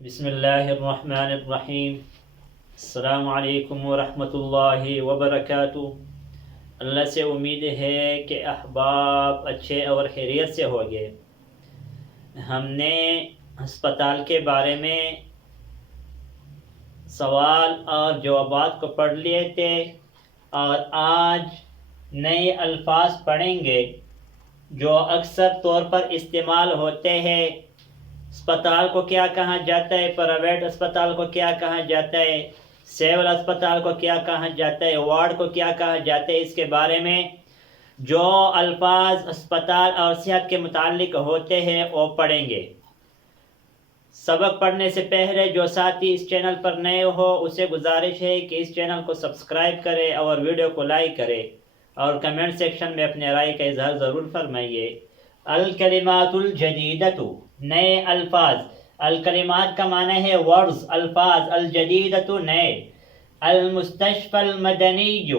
بسم اللہ الرحمن الرحیم۔ السلام علیکم ورحمۃ اللہ وبرکاتہ۔ اللہ سے امید ہے کہ احباب اچھے اور خیریت سے ہوگے۔ ہم نے ہسپتال کے بارے میں سوال اور جوابات کو پڑھ لیے تھے، اور آج نئے الفاظ پڑھیں گے جو اکثر طور پر استعمال ہوتے ہیں۔ اسپتال کو کیا کہا جاتا ہے، پرائیویٹ اسپتال کو کیا کہا جاتا ہے، سول اسپتال کو کیا کہا جاتا ہے، وارڈ کو کیا کہا جاتا ہے، اس کے بارے میں جو الفاظ اسپتال اور صحت کے متعلق ہوتے ہیں وہ پڑھیں گے۔ سبق پڑھنے سے پہلے جو ساتھی اس چینل پر نئے ہو اسے گزارش ہے کہ اس چینل کو سبسکرائب کرے اور ویڈیو کو لائک کرے، اور کمنٹ سیکشن میں اپنے رائے کا اظہار ضرور فرمائیے۔ الکلمات الجدیدۃ، نئے الفاظ۔ الکلمات کا معنی ہے ورڈز، الفاظ، الجدیدۃ نئے۔ المستشفی المدنی،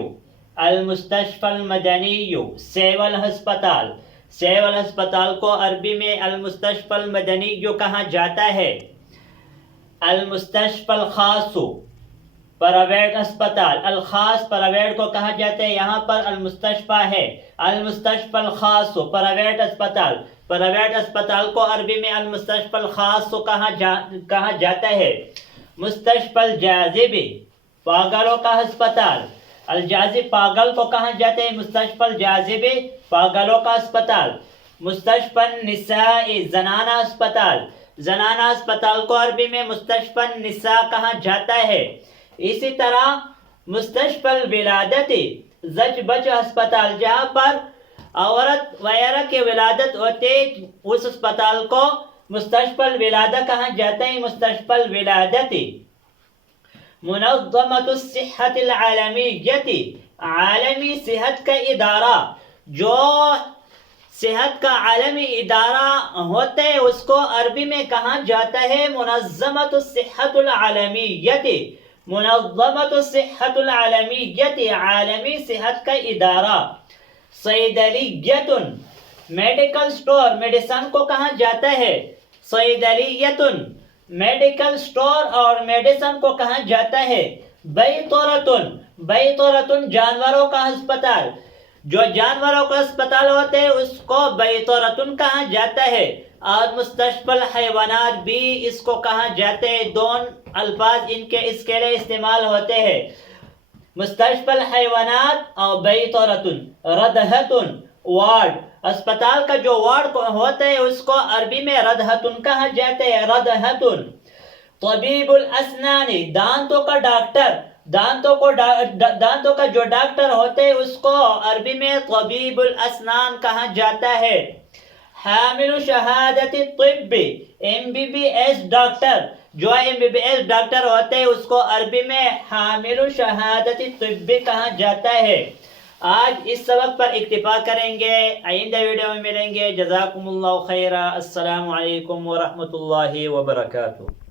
المستشفی المدنی سیول ہسپتال۔ سیول ہسپتال کو عربی میں المستشفی المدنی کہا جاتا ہے۔ المستشفی الخاص، پرائیویٹ اسپتال۔ الخاص پرائیویٹ کو کہا جاتا ہے، یہاں پر المستشفی ہے۔ المستشفی الخاص پرائیویٹ اسپتال۔ پرائیویٹ اسپتال کو عربی میں المستشفی الخاص کہا جاتا ہے۔ مستشفی الجاذب، پاگلوں کا ہسپتال۔ الجاذب پاگل کو کہا جاتا ہے، مستشفی الجاذب پاگلوں کا اسپتال۔ مستشفی النساء، زنانہ اسپتال۔ زنانہ اسپتال کو عربی میں مستشفی النساء کہا جاتا ہے۔ اسی طرح مستشفی الولادت، زچ بچ اسپتال، جہاں پر عورت وغیرہ کی ولادت ہوتے اس اسپتال کو مستشفی الولادہ کہا جاتا ہے، مستشفی الولادت۔ منظمۃ الصحت العالمیۃ، عالمی صحت کا ادارہ۔ جو صحت کا عالمی ادارہ ہوتا ہے اس کو عربی میں کہا جاتا ہے منظمۃ الصحت العالمیۃ۔ منظمۃ الصحت العالمیۃ، عالمی صحت کا ادارہ۔ صیدلیۃ، میڈیکل سٹور، میڈیسن کو کہا جاتا ہے صیدلیۃ، میڈیکل سٹور اور میڈیسن کو کہا جاتا ہے۔ بیطرۃ، بیطرۃ جانوروں کا ہسپتال۔ جو جانوروں کا ہسپتال ہوتے ہیں اس کو بیطرۃ کہا جاتا ہے۔ اور مستشفی الحیوانات بھی اس کو کہا جاتا ہے۔ دونوں الفاظ اس کے لیے استعمال ہوتے ہیں، مستشفی الحیوانات اور بیطرۃ۔ ردھۃ، وارڈ۔ اسپتال کا جو وارڈ ہوتا ہے اس کو عربی میں ردھۃ کہا جاتا ہے، ردھۃ۔ طبیب الاسنان، دانتوں کا ڈاکٹر۔ دانتوں کا جو ڈاکٹر ہوتا ہے اس کو عربی میں طبیب الاسنان کہا جاتا ہے۔ حامل شہادت الطب، MBBS ڈاکٹر۔ جو MBBS ڈاکٹر ہوتے ہیں اس کو عربی میں حامل شہادت الطب کہا جاتا ہے۔ آج اس سبق پر اکتفا کریں گے، آئندہ ویڈیو میں ملیں گے۔ جزاکم اللہ خیرا۔ السلام علیکم ورحمۃ اللہ وبرکاتہ۔